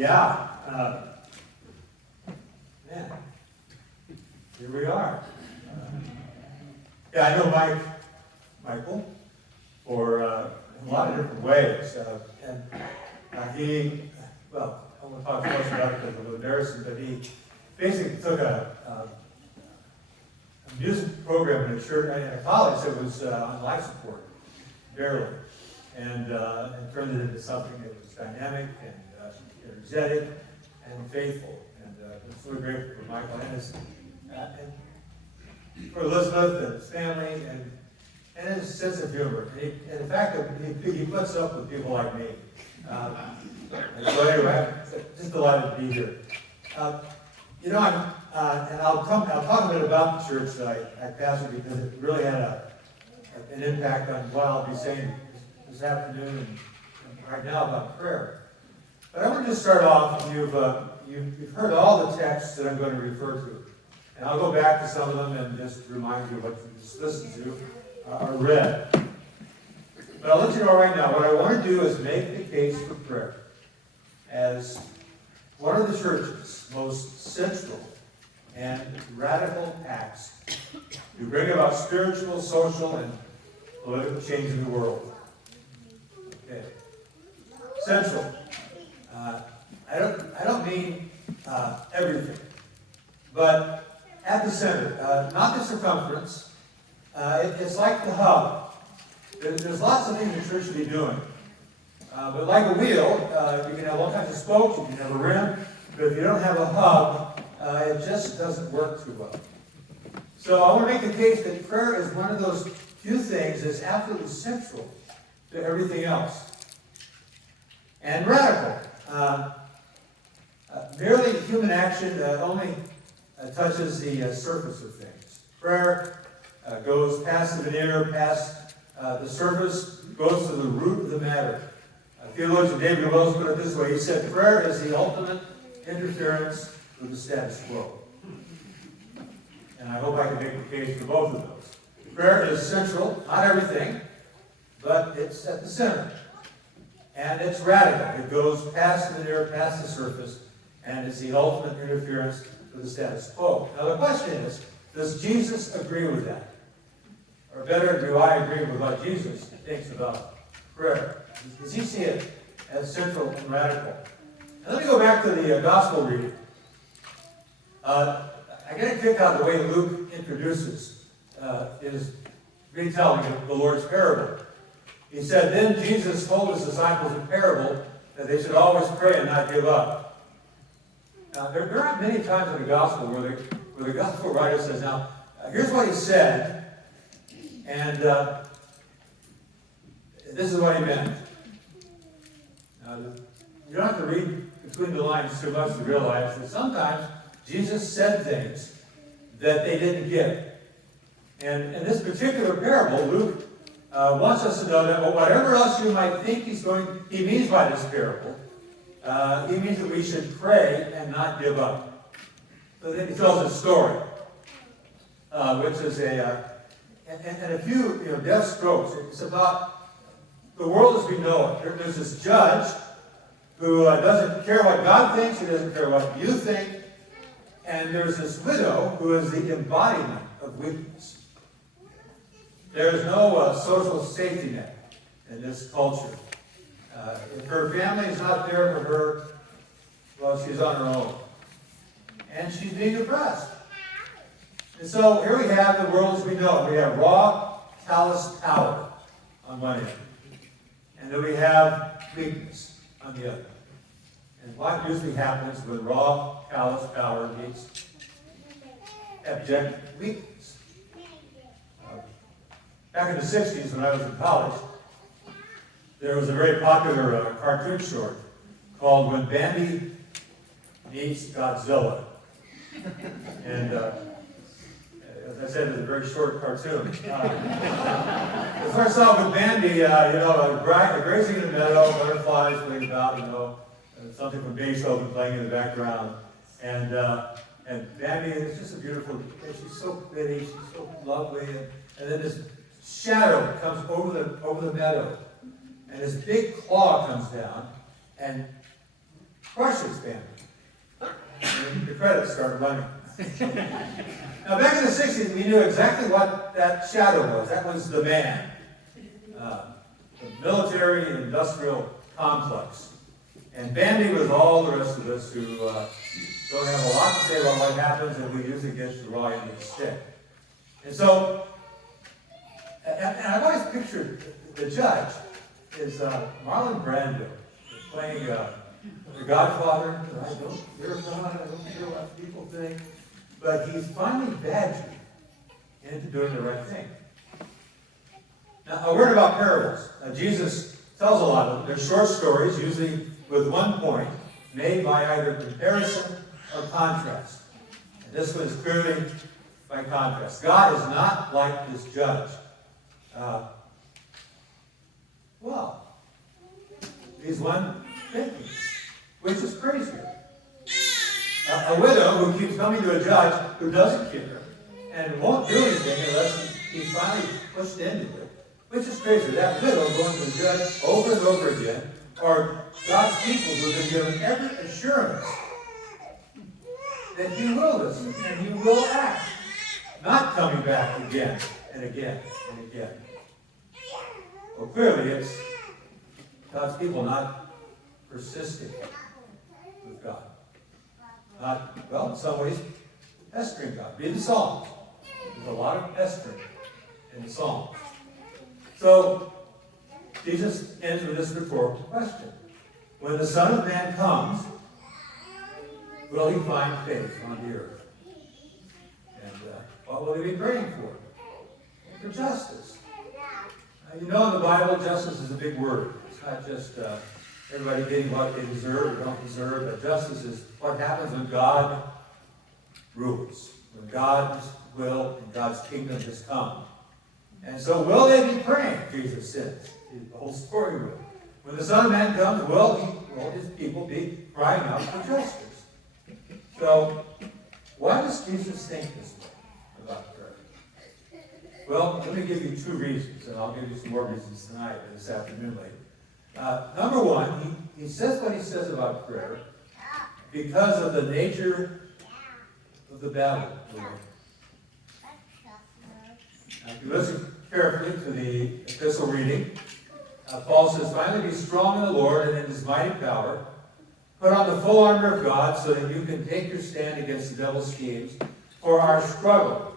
Yeah. Man, here we are. Yeah, I know Michael, for in a lot of different ways. He, well, I won't talk too much about it because it's a little embarrassing, but he basically took a music program in a church, in a college that was on life support, barely, and turned it into something that was dynamic and energetic and faithful. And I'm so grateful for Michael and for Elizabeth and his family and his sense of humor. And the fact that he puts up with people like me. And so anyway, I'm just delighted to be here. And I'll talk a bit about the church that I pastored because it really had an impact on what I'll be saying this afternoon and right now about prayer. But I want to just start off. You've heard all the texts that I'm going to refer to, and I'll go back to some of them and just remind you what you just listened to or read. But I'll let you know right now. What I want to do is make the case for prayer as one of the church's most central and radical acts to bring about spiritual, social, and political change in the world. Okay. Central. I don't mean everything, but at the center, not the circumference. It's like the hub. There's lots of things the church should be doing. But like a wheel, you can have all kinds of spokes, you can have a rim, but if you don't have a hub, it just doesn't work too well. So I want to make the case that prayer is one of those few things that's absolutely central to everything else. And radical. Merely human action only touches the surface of things. Prayer goes past the veneer, past the surface, goes to the root of the matter. Theologian David Wells put it this way. He said, prayer is the ultimate interference with the status quo. And I hope I can make the case for both of those. Prayer is central, not everything, but it's at the center. And it's radical. It goes past the veneer, past the surface, and it's the ultimate interference with the status quo. Now the question is, does Jesus agree with that? Or better, do I agree with what Jesus thinks about prayer? Does he see it as central and radical? And let me go back to the gospel reading. I get a kick out of the way Luke introduces his retelling of the Lord's parable. He said, then Jesus told his disciples a parable that they should always pray and not give up. Now, there aren't many times in the gospel where the gospel writer says, now, here's what he said, and this is what he meant. Now, you don't have to read between the lines too much to realize that sometimes Jesus said things that they didn't get. And in this particular parable, Luke wants us to know that whatever else you might think he means by this parable, he means that we should pray and not give up. So then he tells a story, which is and a few death strokes. It's about the world as we know it. There's this judge who doesn't care what God thinks, he doesn't care what you think, and there's this widow who is the embodiment of weakness. There is no social safety net in this culture. If her family is not there for her, well, she's on her own. And she's being oppressed. And so here we have the world as we know it. We have raw, callous power on one end. And then we have weakness on the other. And what usually happens when raw, callous power meets abject weakness? Back in the 60s, when I was in college, there was a very popular cartoon short called When Bambi Meets Godzilla. And as I said, it's a very short cartoon. It starts off with Bambi, grazing in the meadow, butterflies flying about, something from Beethoven playing in the background. And Bambi is just a beautiful, she's so pretty, she's so lovely. And then this shadow comes over the meadow. And this big claw comes down and crushes Bambi. And the credits start running. Now, back in the 60s, we knew exactly what that shadow was. That was the man. The military-industrial complex. And Bambi was all the rest of us who don't have a lot to say about what happens, and we usually get to the raw end of the stick. And so, and I've always pictured the judge is Marlon Brando playing the Godfather. I don't fear God, I don't care what people think. But he's finally badgered into doing the right thing. Now, a word about parables. Jesus tells a lot of them. They're short stories, usually with one point, made by either comparison or contrast. And this one is clearly by contrast. God is not like this judge. He's one thinking, which is crazy. A widow who keeps coming to a judge who doesn't care and won't do anything unless he's finally pushed into it, which is crazy. That widow going to the judge over and over again, or God's people who have been given every assurance that he will listen and he will act, not coming back again and again and again. Well, clearly it's God's people not persisting with God. Not, well, in some ways, pestering God. Read the Psalms. There's a lot of pestering in the Psalms. So, Jesus ends with this rhetorical question. When the Son of Man comes, will he find faith on the earth? And what will he be praying for? For justice. You know in the Bible, justice is a big word. It's not just everybody getting what they deserve or don't deserve, but justice is what happens when God rules, when God's will and God's kingdom has come. And so will they be praying, Jesus says. The whole story will. When the Son of Man comes, will his people be crying out for justice? So, why does Jesus think this way about prayer? Well, let me give you two reasons, and I'll give you some more reasons tonight or this afternoon later. Number one, he says what he says about prayer because of the nature of the battle. Now, if you listen carefully to the epistle reading, Paul says, finally be strong in the Lord and in his mighty power. Put on the full armor of God so that you can take your stand against the devil's schemes. For our struggle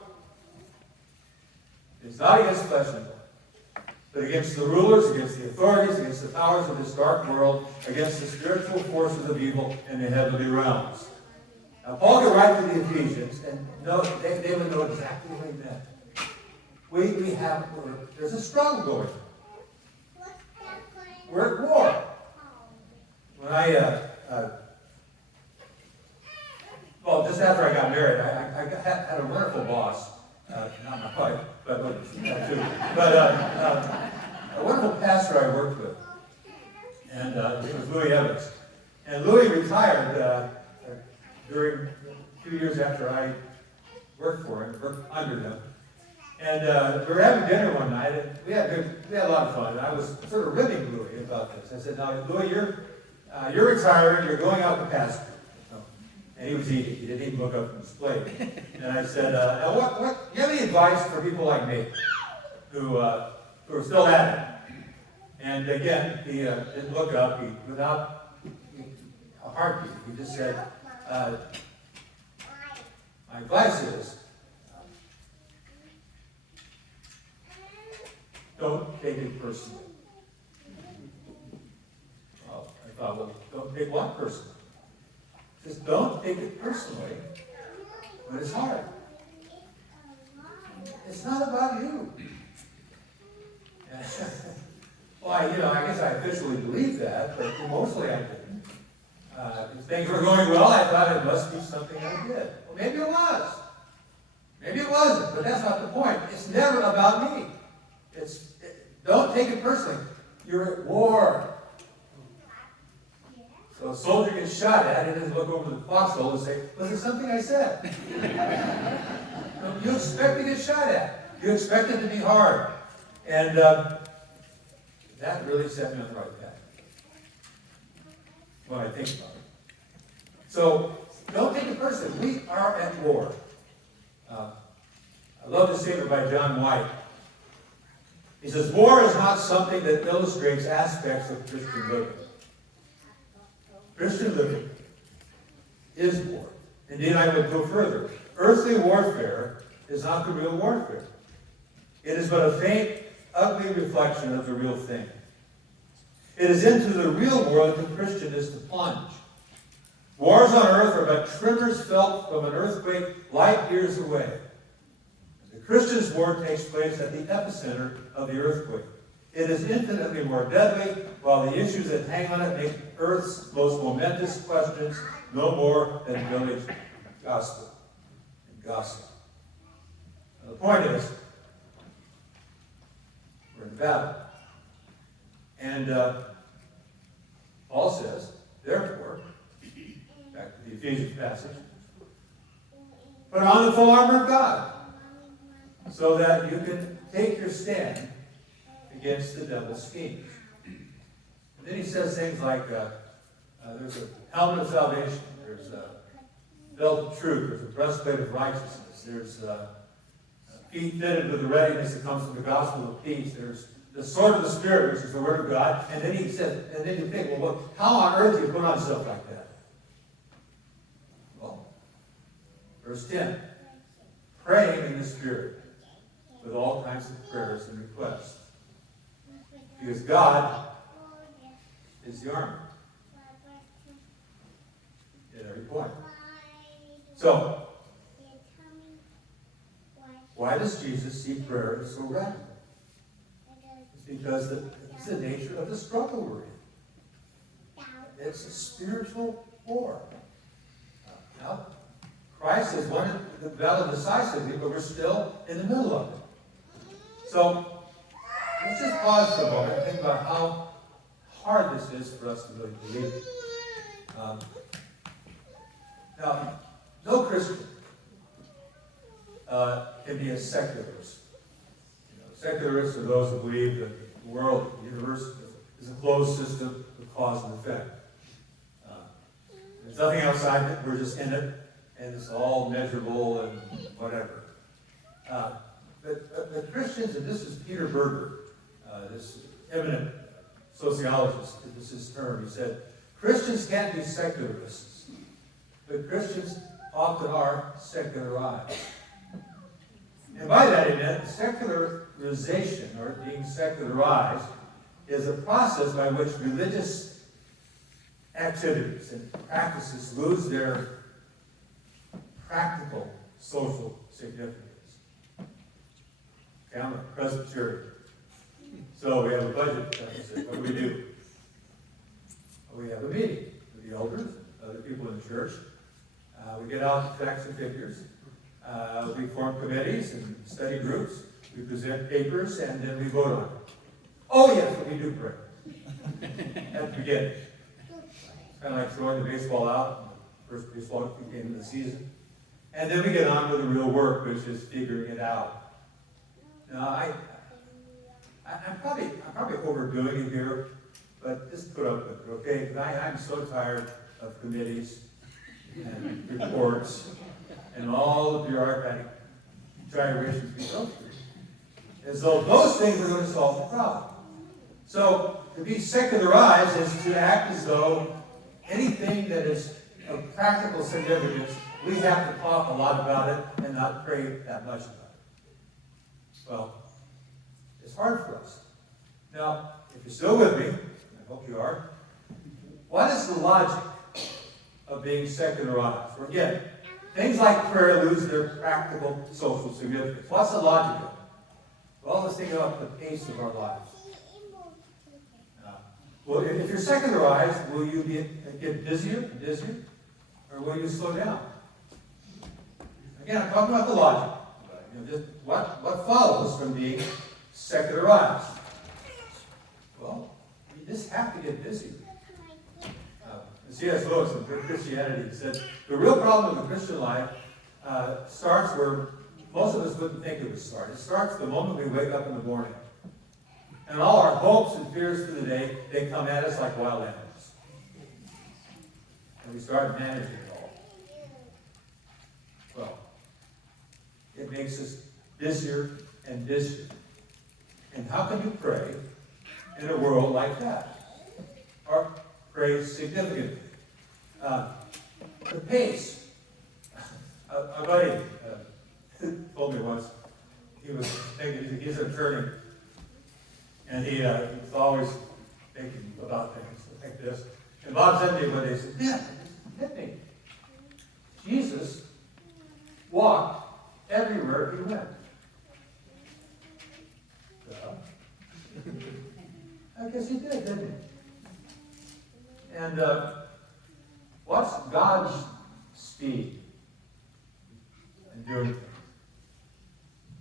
is not against flesh and blood, but against the rulers, against the authorities, against the powers of this dark world, against the spiritual forces of evil in the heavenly realms. Now, Paul could write to the Ephesians, and they would know exactly what he meant. There's a struggle going on. We're at war. When just after I got married, I had a wonderful boss. Not my wife, but too. But a wonderful pastor I worked with. And it was Louis Evans. And Louis retired during a few years after I worked for him, worked under him. And we were having dinner one night, and we had a lot of fun. And I was sort of ribbing Louis about this. I said, now, Louis, you're retiring, you're going out to pasture. And he was eating. He didn't even look up from his plate. And I said, now what, do you have any advice for people like me who are still at it? And again, he didn't look up. Without a heartbeat, he just said, my advice is, don't take it personally. Well, I thought, well, don't take what personally? Just don't take it personally when it's hard. It's not about you. Well, I guess I officially believe that, but emotionally I didn't. If things were going well, I thought it must be something I did. Well, maybe it was. Maybe it wasn't, but that's not the point. It's never about me. Don't take it personally. You're at war. So a soldier gets shot at, he doesn't look over the foxhole and say, was it something I said? You expect to get shot at. You expect it to be hard. And that really set me on the right path when I think about it. So don't take it personally. We are at war. I love this statement by John White. He says, war is not something that illustrates aspects of Christian living. Christian living is war. Indeed, I would go further. Earthly warfare is not the real warfare. It is but a faint, ugly reflection of the real thing. It is into the real world the Christian is to plunge. Wars on earth are but tremors felt from an earthquake light years away. The Christian's war takes place at the epicenter of the earthquake. It is infinitely more deadly, while the issues that hang on it make Earth's most momentous questions no more than village gospel and gossip. Now, the point is, we're in battle. And Paul says, therefore, back to the Ephesians passage, put on the full armor of God, so that you can take your stand against the devil's schemes. And then he says things like, there's a helmet of salvation, there's a belt of truth, there's a breastplate of righteousness, there's feet fitted with the readiness that comes from the gospel of peace, there's the sword of the Spirit, which is the word of God. And then he says, and then you think, well, how on earth do you put on stuff like that? Well, verse 10, praying in the Spirit with all kinds of prayers and requests. Because God is the armor. At every point. So, why does Jesus see prayer as so radical? It's because it's the nature of the struggle we're in. It's a spiritual war. Now, Christ has won the battle decisively, but we're still in the middle of it. So, let's just pause for a moment and think about how hard this is for us to really believe it. Now, no Christian can be a secularist. Secularists are those who believe that the world, the universe, is a closed system of cause and effect. There's nothing outside it, we're just in it, and it's all measurable and whatever. But Christians, and this is Peter Berger, this eminent sociologist, this is his term, he said, Christians can't be secularists, but Christians often are secularized. And by that he meant secularization, or being secularized, is a process by which religious activities and practices lose their practical social significance. Okay, I'm a Presbyterian. So we have a budget deficit. What do? We have a meeting with the elders, other people in the church. We get out the facts and figures. We form committees and study groups. We present papers, and then we vote on it. Oh, yes, we do pray. At the beginning. It's kind of like throwing the baseball out, the first baseball game of the season. And then we get on with the real work, which is figuring it out. Now, I'm probably overdoing it here, but just put up with it, okay? Because I'm so tired of committees and reports and all the bureaucratic gyrations we go through. As though those things are going to solve the problem. So, to be secularized is to act as though anything that is of practical significance, we have to talk a lot about it and not pray that much about it. Well, it's hard for us. Now, if you're still with me, and I hope you are, what is the logic of being secularized? Or again, things like prayer lose their practical social significance. What's the logic of it? Well, let's think about the pace of our lives. Well, if you're secularized, will you get busier and busier? Or will you slow down? Again, I'm talking about the logic. Just what follows from being secularized? Well, you just have to get busy. C.S. Lewis in Christianity said, the real problem of the Christian life starts where most of us wouldn't think it would start. It starts the moment we wake up in the morning. And all our hopes and fears for the day, they come at us like wild animals. and we start managing it all, well, it makes us busier and busier. And how can you pray in a world like that? Or pray significantly? The pace. A buddy told me once, he's an attorney, and he's always thinking about things like this. And Bob said to me one day, he said, "Man, it hit me. Jesus walked everywhere he went." I guess he did, didn't he? And what's God's speed in doing things?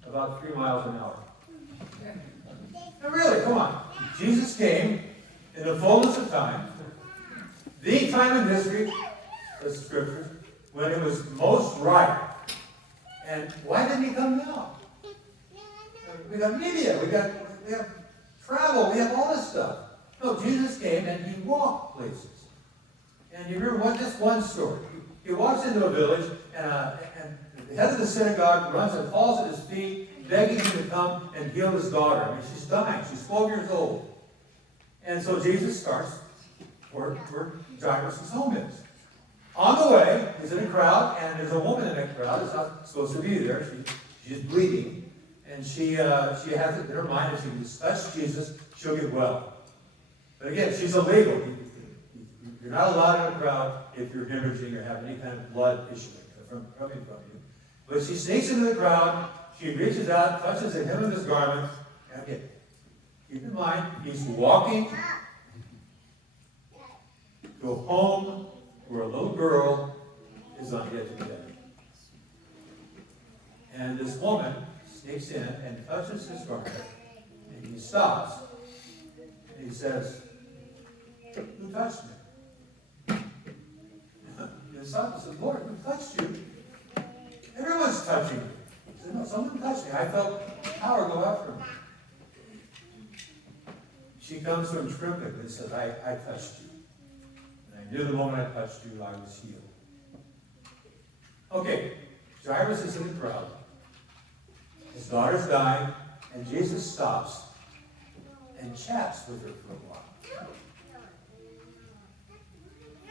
About 3 miles an hour. Now really, come on. Jesus came in the fullness of time, the time in history, the scriptures, when it was most right. And why didn't he come now? We got media, we have travel, we have all this stuff. No, Jesus came and he walked places. And you remember just one story. He walks into a village and the head of the synagogue runs and falls at his feet, begging him to come and heal his daughter. I mean, she's dying. She's 12 years old. And so Jesus starts where Jairus' home is. On the way, he's in a crowd, and there's a woman in that crowd who's not supposed to be there. She's bleeding, and she has it in her mind if she can just touch Jesus, she'll get well. But again, she's illegal. You're not allowed in a crowd if you're hemorrhaging or have any kind of blood issuing coming from you. But she sneaks into the crowd, she reaches out, touches the hem of his garment, and again, keep in mind, he's walking to a home where a little girl is on the edge of death. And this woman sneaks in and touches his garment, and he stops, and he says, "Who touched me?" The disciples said, "Lord, who touched you?" "Everyone's touching you." He said, "No, someone touched me. I felt power go out from me." She comes to him trembling and says, I touched you. And I knew the moment I touched you, I was healed. Okay, Jairus is in the crowd. His daughter's dying, and Jesus stops and chats with her for a while.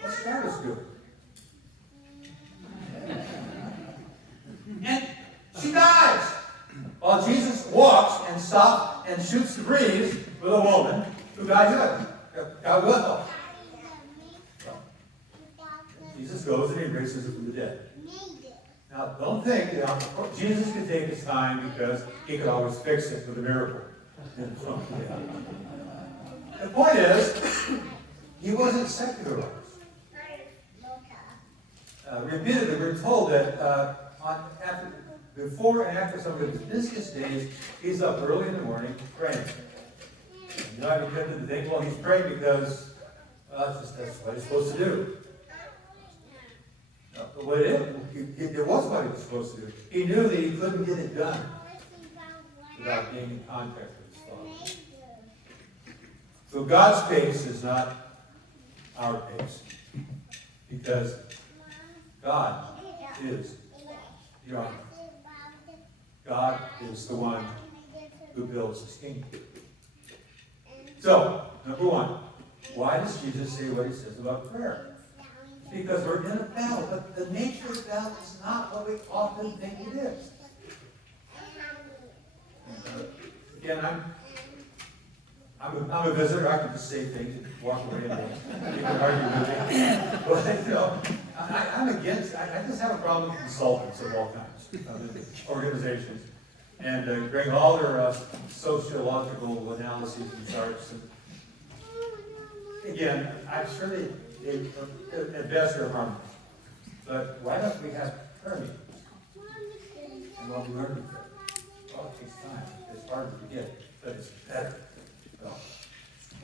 What's Jairus doing? And she dies. While Jesus walks and stops and shoots the breeze with a woman who got well. Jesus goes and he raises her from the dead. Now, don't think that Jesus could take his time because he could always fix it with a miracle. The point is, he wasn't secularized. Repeatedly, we're told that before and after some of his busiest days, he's up early in the morning praying. And you know, I'd be tempted to think, well, he's praying because that's what he's supposed to do. No, but it was what he was supposed to do. He knew that he couldn't get it done without being in contact with his Father. So God's pace is not our pace, because God is the armor. God is the one who builds his kingdom. So, number one, why does Jesus say what he says about prayer? Because we're in a battle, but the nature of the battle is not what we often think it is. Again, I'm a visitor. I can just say things and walk away and you can argue with me. But, you know, I'm against, I just have a problem with consultants of all kinds, organizations, and bring all their sociological analyses and charts. And again, I'm sure they at best they're harmless. But why don't we have prayer meetings? And what we learn to pray. Well, it takes time. It's hard to forget, but it's better.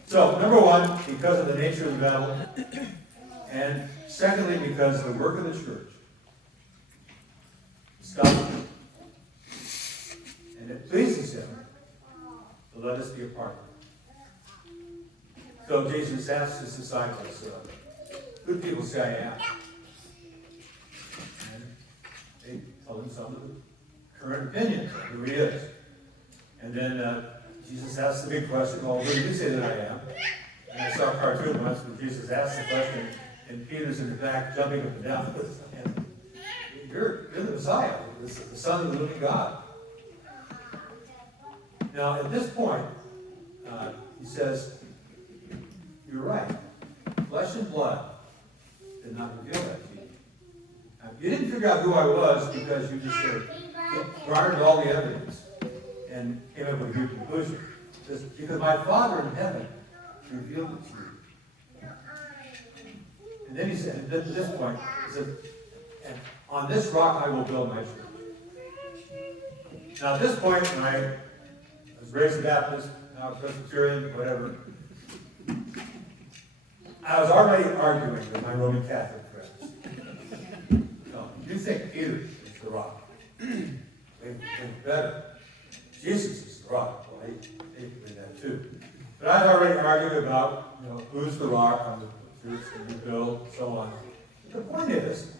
So, number one, because of the nature of the battle. And secondly, because the work of the church is gospel. And it pleases him to let us be a part of it. So Jesus asked his disciples, do people say I am? And they tell him some of the current opinions of who he is. And then Jesus asks the big question, well, who do you say that I am? And I saw a cartoon once where Jesus asked the question, and Peter's in the back jumping up and down. And you're the Messiah, the Son of the living God. Now, at this point, he says, you're right. Flesh and blood did not reveal that to you. Now, you didn't figure out who I was because you just sort of garnered all the evidence and came up with a good conclusion. Because my Father in heaven revealed it to you. And then he said, at this point, he said, and on this rock I will build my church. Now at this point, when I was raised a Baptist, now a Presbyterian, whatever, I was already arguing with my Roman Catholic friends. No, you think Peter is the rock. Maybe better. Jesus is the rock. Well, they believe that too. But I'd already argued about, who's the rock on the church that you build, and so on. The point is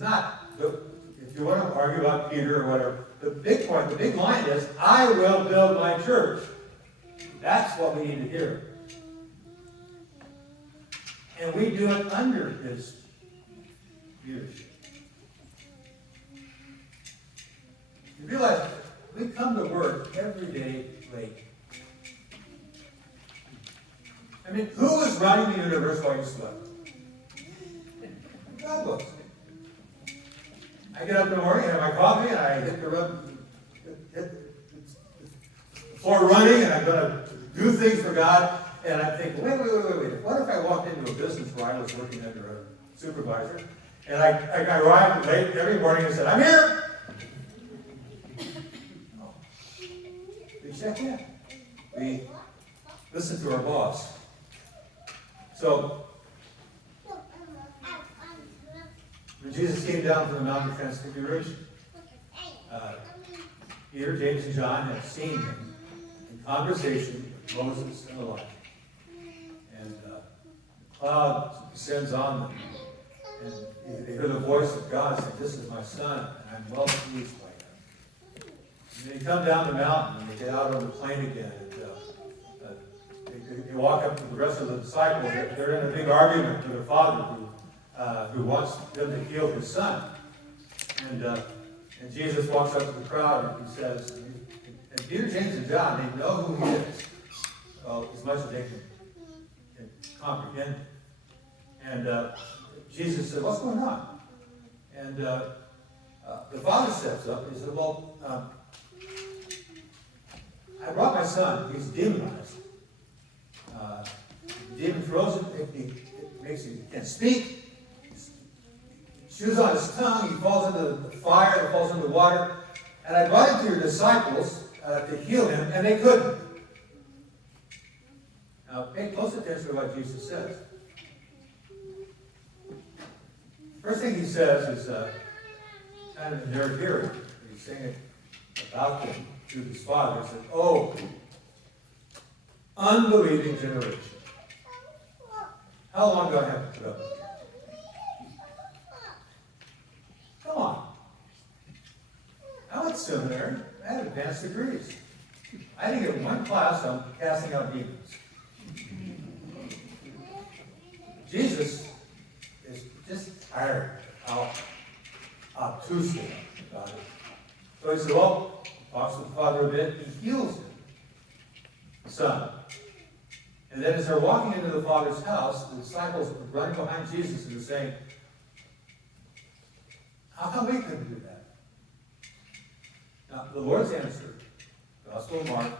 not, if you want to argue about Peter or whatever, the big point, the big line is, I will build my church. That's what we need to hear. And we do it under his leadership. You realize we come to work every day late. I mean, who is running the universe while you slept? God was. I get up in the morning, I have my coffee, and I hit the floor running, and I'm going to do things for God. And I'm thinking, wait. What if I walked into a business where I was working under a supervisor, and I arrived late every morning and said, I'm here. Oh. We check in. We listen to our boss. So, when Jesus came down from the Mount of Transfiguration, Peter, James, and John had seen him in conversation with Moses and Elijah. And the cloud descends on them. And they hear the voice of God saying, this is my son, and I'm well pleased by him. And they come down the mountain, and they get out on the plain again. And they walk up to the rest of the disciples. They're in a big argument with their father who wants them to heal his son. And Jesus walks up to the crowd and he says, and Peter, James, and John, they know who he is. Well, as much as they can comprehend. And Jesus said, what's going on? And the father steps up and he said, well, I brought my son. He's demonized. The demon throws him. It makes him, he can't speak. Chews on his tongue. He falls into the fire. He falls into the water. And I brought him to your disciples to heal him, and they couldn't. Now, pay close attention to what Jesus says. First thing he says is kind of in their hearing. He's saying it about them to his father. He said, oh, unbelieving generation. How long do I have to put up with you? Come on. I went to seminary. I had advanced degrees. I didn't get one class on casting out demons. Jesus is just tired of how obtuse they are about it. So he said, well, talks to the father a bit. He heals him, son. And then as they're walking into the father's house, the disciples are running behind Jesus and they're saying, how come we couldn't do that? Now, the Lord's answer, Gospel of Mark,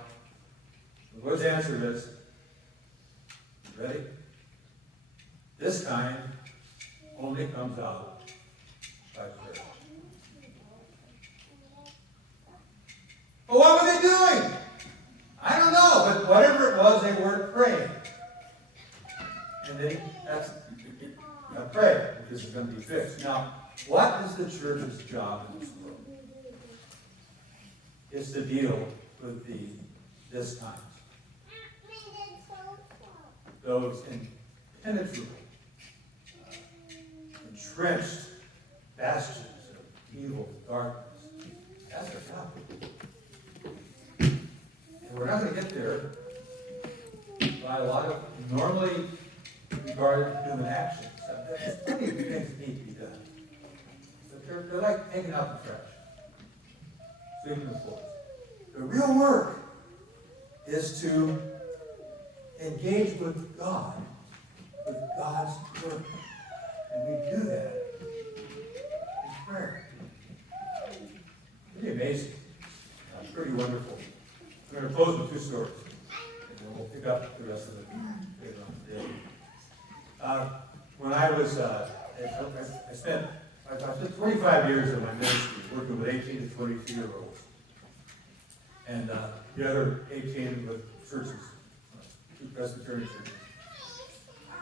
the Lord's answer is, ready? This kind only comes out by prayer. But what were they doing? I don't know, but whatever it was, they weren't praying. And then that's pray, because it's going to be fixed. Now, what is the church's job in this world? It's to deal with this times. Those impenetrable entrenched bastions of evil darkness. That's our job. And we're not going to get there by a lot of normally regarded human actions. There's plenty of things that need to be done. But they're like taking out the trash, sweeping the floors. The real work is to engage with God, with God's word. And we do that in prayer. Pretty amazing. Pretty wonderful. I'm going to close with 2 stories. And then we'll pick up the rest of it later on today. When I was, I spent 25 years in my ministry working with 18 to 22-year-olds. And the other 18 with churches, 2 Presbyterian churches.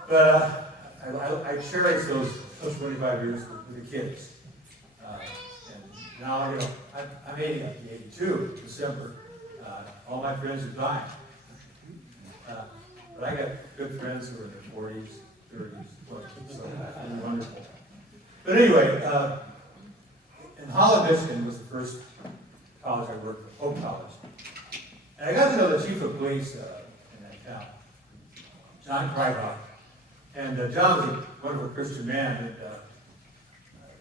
But I cherish those 25 years with the kids. And now, I'm 80, I'll be 82 in December. All my friends are dying. But I got good friends who are in their 40s, 30s, 20s, so that's really wonderful. But anyway, in Holland, Michigan was the first college I worked with, Hope College. And I got to know the chief of police in that town, John Kreibach. And John was a wonderful Christian man. And,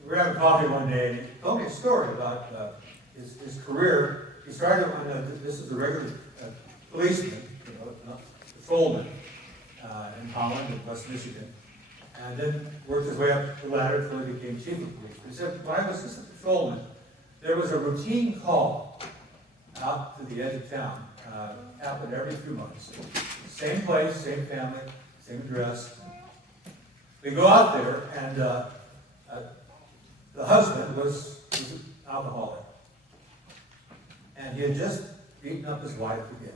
we were having coffee one day, and he told me a story about his career. He started when this is a regular policeman, patrolman in Holland and West Michigan, and then worked his way up the ladder until he became chief of police. He said, when I was just a patrolman, there was a routine call out to the edge of town. Happened every few months. Same place, same family, same address. We go out there, and the husband was an alcoholic. And he had just beaten up his wife again.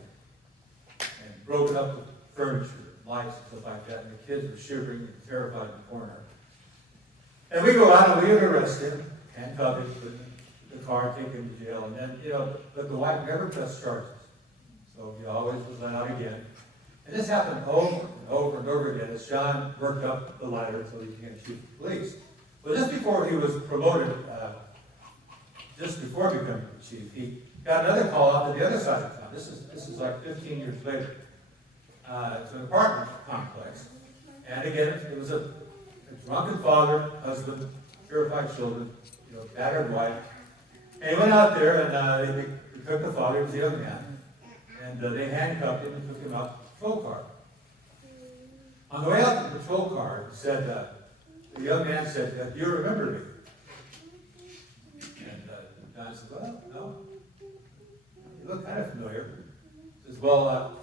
And broken up the furniture, lights, and stuff like that. And the kids were shivering and terrified in the corner. And we go out and we would arrest him, handcuff him, put him in the car, take him to jail. And then, but the wife never pressed charges. So he always was let out again. And this happened over and over and over again as John worked up the ladder until he became chief of police. Well, just before he was promoted, just before becoming the chief, he got another call out to the other side of town. This is like 15 years later. It's an apartment complex. And again, it was a drunken father, husband, terrified children, battered wife. And he went out there and they took the father, he was a young man. And they handcuffed him and took him out to the patrol car. On the way out to the patrol car, he said, the young man said, do you remember me? And John said, well, no. You look kind of familiar. He says, well,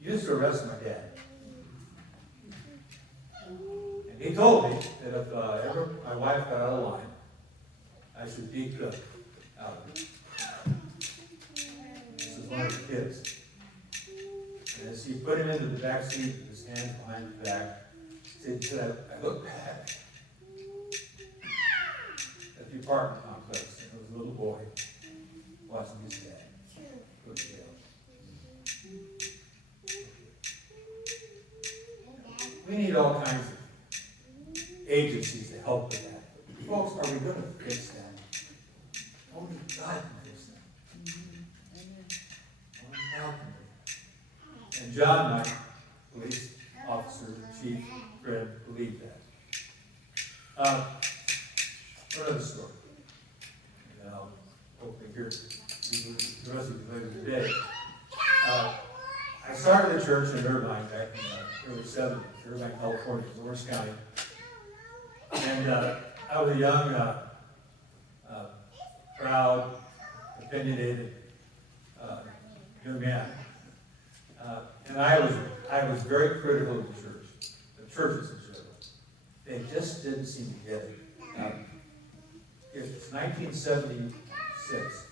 you used to arrest my dad. And he told me that if ever my wife got out of line, I should beat the out of her. This is one of the kids. And as he put him into the back seat with his hands behind his back, he said, I looked back at the apartment complex, and there was a little boy watching his dad go to jail. We need all kinds of agencies to help with that. Folks, are we going to fix that? Only God can fix that. Only God can do that. And John, my police officer, chief, friend, believed that. One other story. And I'll hopefully hear the rest of you later today. I started a church in Irvine back in the early 70s, Irvine, California, Orange County. And I was a young, proud, opinionated young man. And I was very critical of the churches in general. They just didn't seem to get it. It's 1976.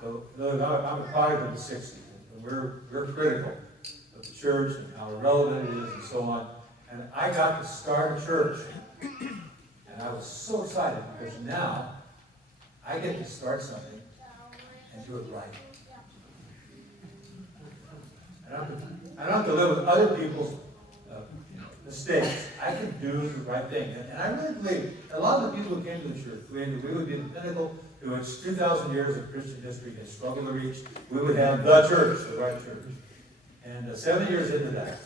So I'm a product of the 60s. And we're critical of the church and how relevant it is and so on. And I got to start a church. And I was so excited because now I get to start something and do it right. I don't have to live with other people's mistakes, I can do the right thing. And I really believe a lot of the people who came to the church, we would be the pinnacle to which 2,000 years of Christian history has struggled to reach. We would have the church, the right church. And 7 years into that,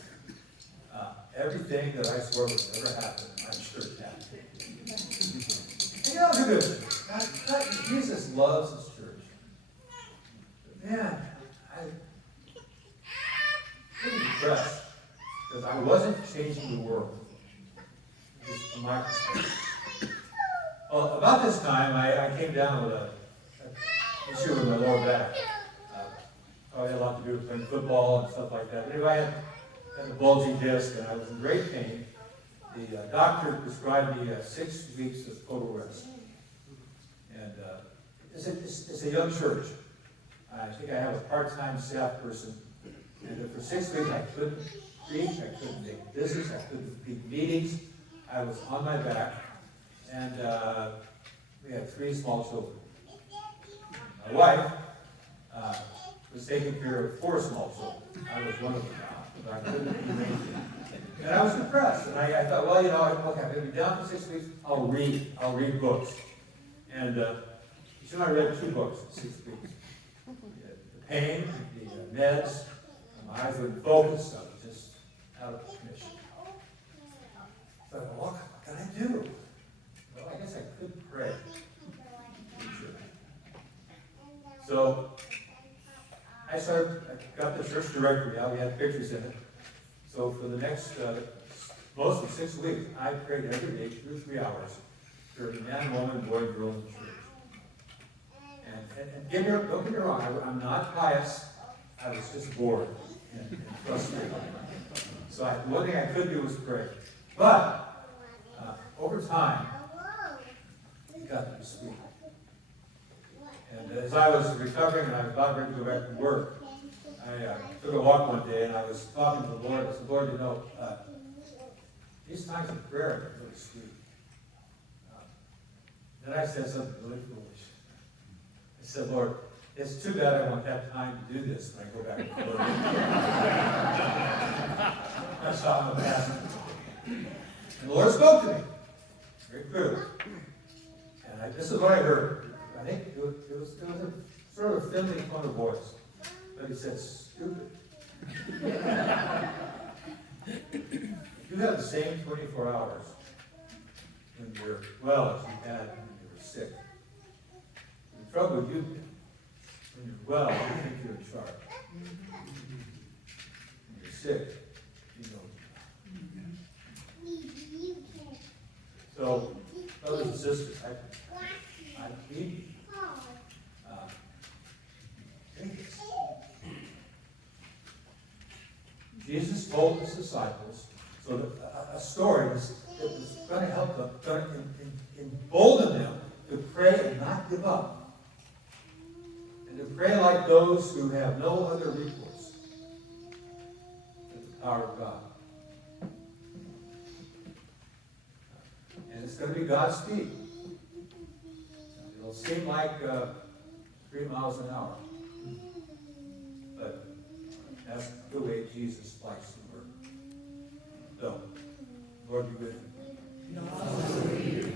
everything that I swore would never happen, my church happened. And you know, it's a good thing. Jesus loves his church. But man, I'm pretty depressed because I wasn't changing the world, just from my perspective. Well, about this time, I came down with an issue with my lower back. Probably had a lot to do with playing football and stuff like that. But anyway, I had a bulging disc, and I was in great pain. The doctor prescribed me 6 weeks of total rest. And it's a young church. I think I have a part-time staff person. And for 6 weeks, I couldn't preach, I couldn't make business, I couldn't make meetings. I was on my back. And we had 3 small children. My wife was taking care of 4 small children. I was one of them now, but I couldn't do anything. And I was depressed. And I thought, well, you know, okay, I'm going to be down for 6 weeks. I'll read books. And so I read 2 books in 6 weeks. The pain, the meds, my eyes wouldn't focus. I was just out of commission. So I thought, well, what can I do? Well, I guess I could pray. So I got the church directory out. We had pictures in it. So for the next, most of 6 weeks, I prayed every day, 2 or 3 hours, for every man, woman, boy, girl in the church. And don't get me wrong, I'm not pious. I was just bored and frustrated. So one thing I could do was pray. But over time, it got to be sweet. And as I was recovering and I was about ready to go back to work, I took a walk one day and I was talking to the Lord. I said, Lord, you know, these times of prayer are really sweet. Then I said something really foolish. I said, Lord, it's too bad I won't have time to do this when I go back to work. That's how I'm a pastor. And the Lord spoke to me very clearly. And this is what I heard. I think it was a sort of thinly tone of voice. But he said, stupid. You have the same 24 hours when you're well as you had when you were sick. The trouble with you, when you're well, you think you're in charge. When you're sick, you know. So, brothers and sisters, I need you. Take this. Jesus told his disciples, so that a story that was going to help them, going to embolden them to pray and not give up. And to pray like those who have no other recourse than the power of God. And it's going to be God's speed. It'll seem like 3 miles an hour. But that's the way Jesus likes to work. So, Lord be with you.